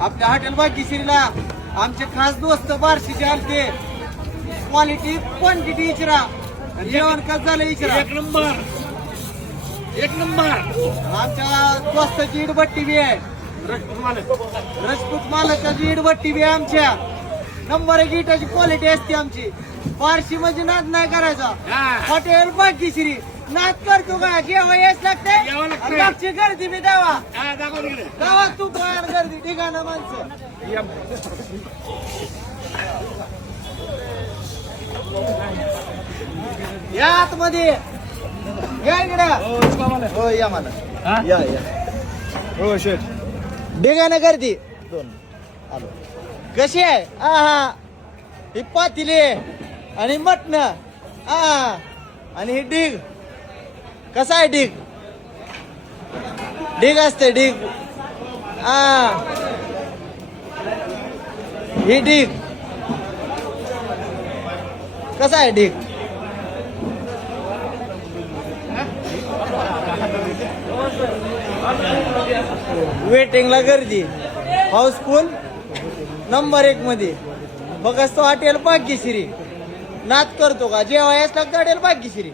आपल्या हॉटेल भाग्यश्रीला आमचे खास दोस्त बार्शीचे आलते. क्वालिटी क्वांटिटी इचरा, जेवण कसं झालं इचरा. एक नंबर एक नंबर. आमच्या दोस्ताची इडभट्टी बी आहे. रजपूत मालकाची इडभट्टी बी आहे आमच्या. नंबर एक इटाची क्वालिटी असते आमची. बार्शी म्हणजे नाद नाही करायचा. हॉटेल भाग्यश्री नाद करतो का? जेव्हा यायच लागते यावं लागतंय. मागची गर्दी बी द्यावा. दाखव तिकडे. गावात तू बाहेर गर्दी ठिकाणं माणसं. या आतमध्ये या इकडे. हो या मला या या. हो शेठ. ढिगाणं गर्दी. दोन आलो. कशी आहे? हा ही पातिले आणि मटण. हा आणि ही ढीग. कसा आहे ढीग? ढीग असते ढीग. हा ही ढीग. कसा आहे ढीग? वेटिंगला गर्दी. हाऊसफुल नंबर 1 मध्ये. बघस तो हॉटेल भाग्यश्री. नाद करतो का? जेव्हा याच लागतं हॉटेल भाग्यश्री.